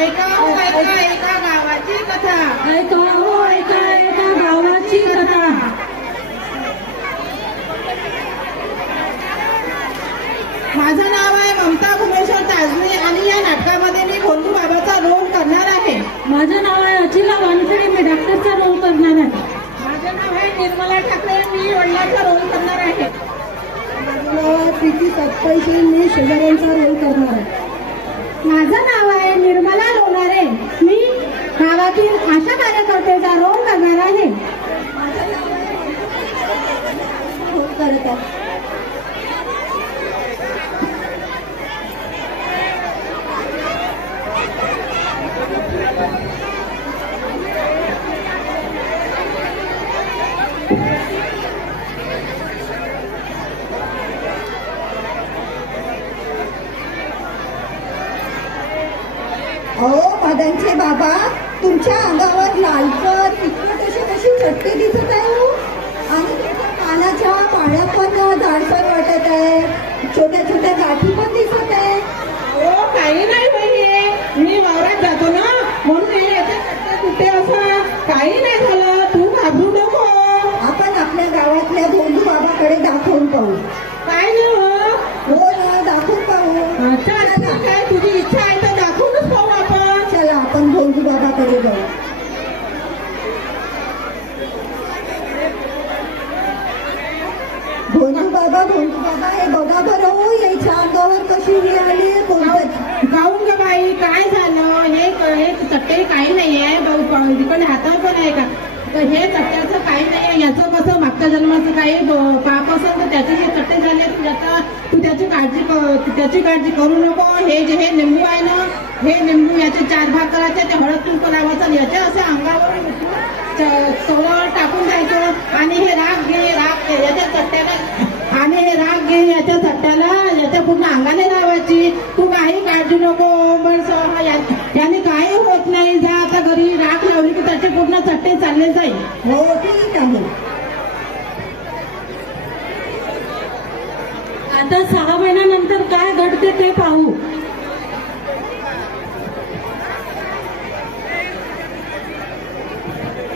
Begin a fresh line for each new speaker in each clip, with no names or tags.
ऐका हो ऐका एका गावाची कथा.
ऐका हो ऐका एका गावाची कथा.
माझं नाव आहे ममता भुमेश्वर ताजने आणि या नाटकामध्ये मी भोंदू बाबाचा रोल करणार आहे.
माझं नाव आहे अचिला वानखेडे मी डॉक्टरचा रोल करणार आहे.
माझं नाव आहे निर्मला ठाकरे मी वडिलांचा रोल करणार आहे.
प्रीती सत्पैशी मी शेजाऱ्यांचा रोल करणार आहे. माझं नाव आहे निर्मला लोणारे. मी गावातील आशा कार्यकर्त्याचा रोल करणार आहे.
दादांचे बाबा तुमच्या अंगावर लालसर तिखट अशी कशी चटके दिसत आहे? भोंदू बाबाकडे भोंदू बाबा भोंदू बाबा हे बघा बरं. हो याच्या अंगावर कशी ही आली
गाऊन ग बाई काय झालं? हे हे चट्टे काही नाही आहे भाऊ तिकडे हातावर पण आहे का? तर हे चट्ट्याचं काही नाही आहे याचं कसं मागच्या जन्माचं काही पाप असेल तर त्याचे हे चट्टे झाले तू त्याचा तू त्याची काळजी त्याची काळजी करू नको. हे जे हे लिंबू आहे ना हे लिंबू याचे चार भाग करायचे. ते कुंकू लावायचं याच्या असे अंगावर तव्यावर टाकून द्यायचं आणि हे राग घे राग घे याच्या चट्ट्याला आणि हे राग घे याच्या चट्ट्याला याच्या पूर्ण अंगाने लावायची. तू काही काळजी नको हा याने काही होत नाही. जा आता घरी राख लावली की त्याचे पूर्ण चट्टे चालले जाईल.
हो ठीक आहे.
आता सहा महिन्यानंतर काय घडते ते पाहू.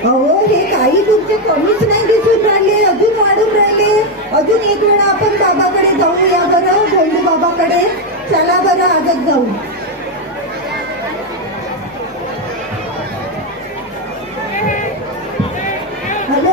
अहो हे काही तुमचे कमीच नाही दिसून राहिले अजून वाढून राहिले. अजून एक वेळा आपण बाबाकडे जाऊया बरं भोंडू बाबाकडे. चला बरं आजच जाऊ हॅलो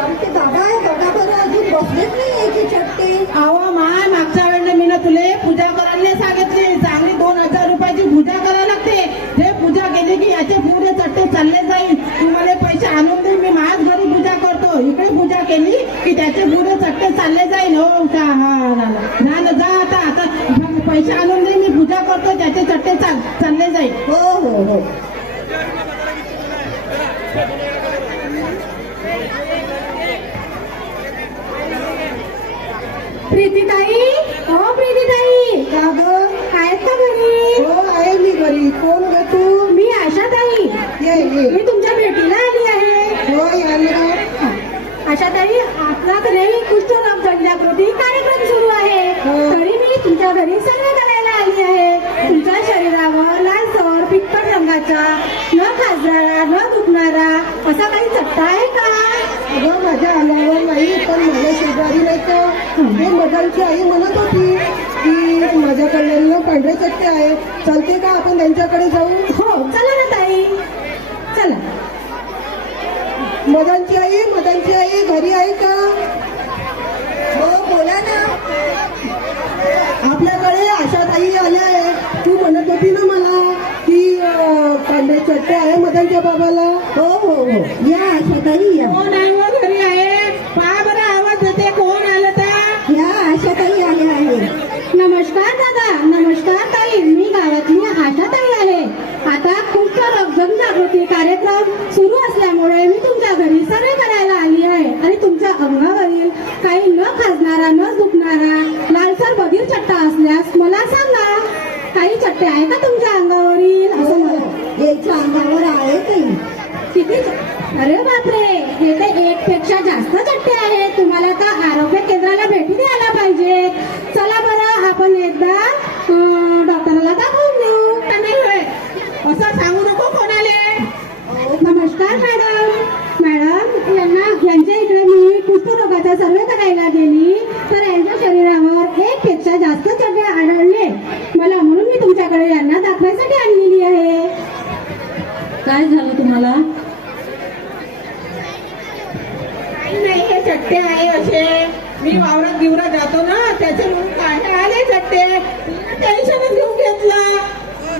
आमचे बाबा आहे बघा बरं अजून बसलेच नाही याचे चट्टे
अहो माय मागच्या वेळेला मी ना तुले पूजा करायला नाही सांगितली चांगली दोन हजार रुपयाची पूजा करायला लागते ते पूजा केली की याचे पुरे चट्टे चालले जाईल तुम्हाला पैसे आणून दे मी माझ्याच घरी पूजा करतो इकडे पूजा केली की त्याचे पुरे चट्टे चालले जाईल हो का हा झालं झालं जा आता आता पैसे आणून दे मी पूजा करतो त्याचे चट्टे चाल चालले जाईल.
हो हो हो.
प्रीतीताई हो प्रीतीताई.
का गं?
आहेत का घरी?
हो आहे मी घरी. कोण ग तू?
मी आशाताई.
ये ये.
मी तुमच्या भेटीला आली आहे
हो यायला
आशाताई आपला घरी कुष्ठरोग जनजागृती कार्यक्रम सुरू आहे
हो.
तरी मी तुमच्या घरी करायला आली आहे तुमच्या शरीरावर लालसर पिकपट रंगाचा न खाजणारा न दुखणारा असा काही चट्टा आहे का?
अगं माझ्या आल्यावर नाही पण माझ्या शेजारी नाही का? हे मदांची आई म्हणत होती की माझ्याकडे ना पांढरे चट्टे आहे चालते का? आपण त्यांच्याकडे जाऊ.
हो चला ना ताई. चला.
मदांची आई मदांची आई घरी आहे का हो बोला ना आपल्याकडे आशा ताई आल्या आहे तू म्हणत होती ना मला की अं, चट्टे आहे मदांच्या बाबाला? हो हो हो. या आशा ताई या.
कोण आहे व घरी आहे? पहा बरं आवाज देते कोण आलं तर
या आशा ताई आल्या आहे.
नमस्कार दादा. नमस्कार ताई. मी गावातली आशा ताई आहे. आता खूप जनजागृती कार्यक्रम सुरू असल्यामुळे मी तुमच्या घरी सर्वे करायला आली आहे. आणि तुमच्या अंगावरील काही न खाजणारा न दुखणारा लालसर बधीर चट्टा असल्यास मला सांगा. काही चट्टे आहे का तुमच्या अरे बापरे हे तर एक पेक्षा जास्त चट्टे आहेत. तुम्हाला तर आरोग्य केंद्राला भेटी द्यायला पाहिजे. चला बरं आपण एकदा डॉक्टरला दाखवून देऊ.
का होय असं
सांगू नको कोणाले. नमस्कार मॅडम. मॅडम यांना यांच्या इकडे मी कुष्ठरोगाचा सर्वे करायला गेली. तर यांच्या शरीरावर एक पेक्षा जास्त चट्टे आढळले. मला म्हणून मी तुमच्याकडे यांना दाखवायसाठी आणलेली आहे. काय झालं तुम्हाला?
असे मी वावरात गिवरात जातो ना त्याचे म्हणून काय आले चट्टे टेन्शनच घेऊन घेतला.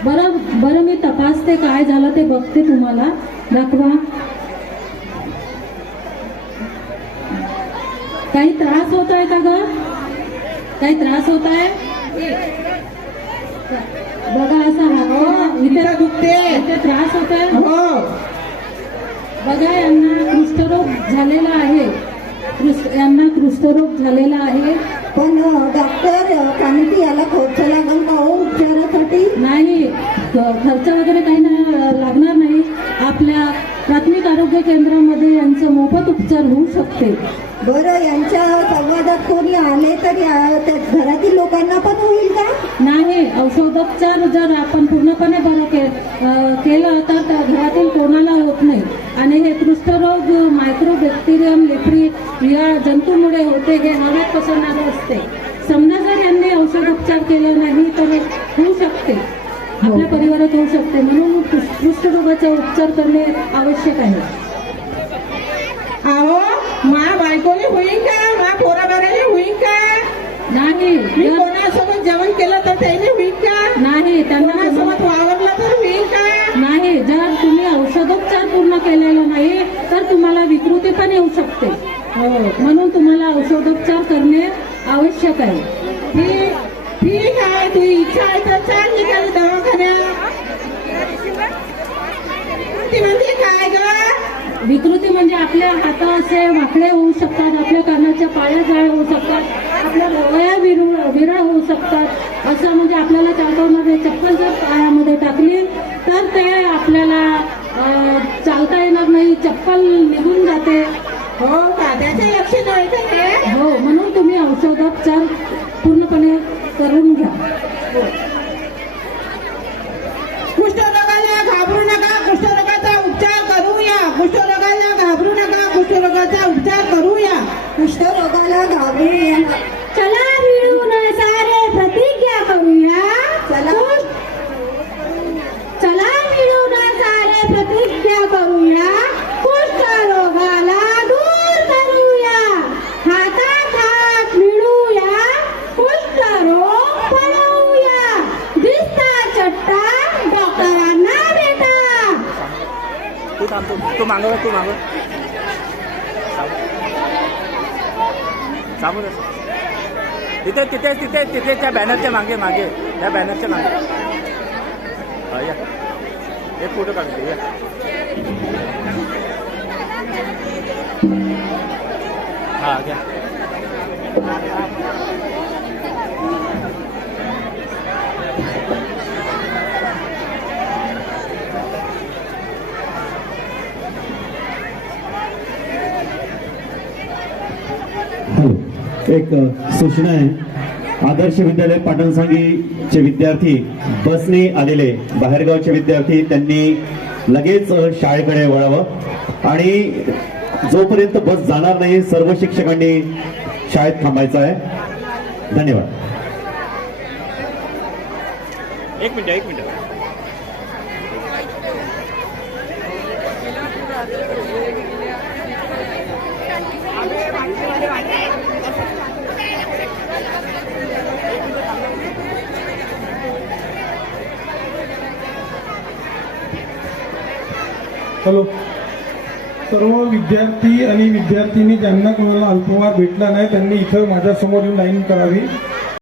बरं बरं मी तपासते काय झालं ते बघते तुम्हाला. दाखवा. काही त्रास होत आहे का ग? काही त्रास होत आहे बघा असा
हो
हात इथे
दुखते.
इथे त्रास होत आहे
हो.
बघा यांना कुष्ठरोग झालेला आहे. यांना कुष्ठरोग झालेला आहे.
पण डॉक्टर कामिती याला खर्च लागेल का हो उपचारासाठी?
नाही खर्च वगैरे काही ना लागणार नाही. आपल्या प्राथमिक आरोग्य केंद्रामध्ये यांचं मोफत उपचार होऊ शकते.
बरं यांच्या संवादात कोणी आले तर घरातील लोकांना पण होईल का?
नाही औषधोपचार जर आपण पूर्णपणे बरं के केलं तर घरातील कोणाला होत नाही. आणि हे कुष्ठरोग मायक्रो बॅक्टेरियम लेप्री या जंतूमुळे होते हे हवेत पसरणारे असते. समजा जर यांनी औषधोपचार केला नाही तर होऊ शकते. आपल्या परिवारात होऊ शकते. म्हणून कुष्ठ- कुष्ठरोगाचा उपचार करणे आवश्यक आहे.
अहो मा बायकोने होईन का? मा पोरा बाराने होईन का?
नाही.
मी कोणासोबत जेवण केलं तर त्याने होईन का?
नाही त्यांना
कोणासोबत वावरलं तर होईन का?
नाही. जर तुम्ही औषधोपचार पूर्ण केलेला नाही तर तुम्हाला विकृती पण येऊ शकते. हो म्हणून तुम्हाला औषधोपचार करणे आवश्यक आहे.
ठीक ठीक आहे तू इच्छा आहे तर चाल निघाली दवाखान्यात. म्हणजे काय ग?
विकृती म्हणजे आपल्या हात असे वाकडे होऊ शकतात आपल्या कानाच्या पाया जाळ होऊ शकतात आपल्या डोळ्या विरळ विरळ होऊ शकतात. असं म्हणजे आपल्याला चालवणारे चप्पल जर पायामध्ये टाकली तर ते आपल्याला चालता येणार नाही चप्पल निघून जाते.
हो का? त्याचे का हे?
हो म्हणून तुम्ही औषधोपचार पूर्णपणे करून घ्या.
कुष्ठरोगाला घाबरू नका कुष्ठरोगाचा उपचार करूया. कुष्ठरोगाला घाबरू नका कुष्ठरोगाचा उपचार करूया.
कुष्ठरोगाला घाबरू नका.
चला मिळून सारे प्रतिज्ञा करूया
चला.
चला मिळून सारे प्रतिज्ञा करूया कुष्ठरोगाला दूर करूया हातात हात मिळूया कुष्ठरोग पळवूया दिसता चट्टा डॉक्टरांना भेटा
तू तू मागव तू मागव. सांगू दे. तिथे तिथे तिथे तिथे त्या बॅनरच्या मागे मागे. त्या बॅनरच्या मागे. या. एक फोटो काढते या. हा घ्या.
एक सूचना आहे. आदर्श विद्यालय पाटणसांगीचे विद्यार्थी बसने आलेले बाहेरगावचे विद्यार्थी त्यांनी लगेच शाळेकडे वळावं. आणि जोपर्यंत बस जाणार नाही सर्व शिक्षकांनी शाळेत थांबायचं आहे. धन्यवाद.
एक मिनिट एक मिनिट.
हॅलो. सर्व विद्यार्थी आणि विद्यार्थिनी ज्यांना कोणाला अल्पवार भेटला नाही त्यांनी इथं माझ्यासमोर येऊन लाईन करावी.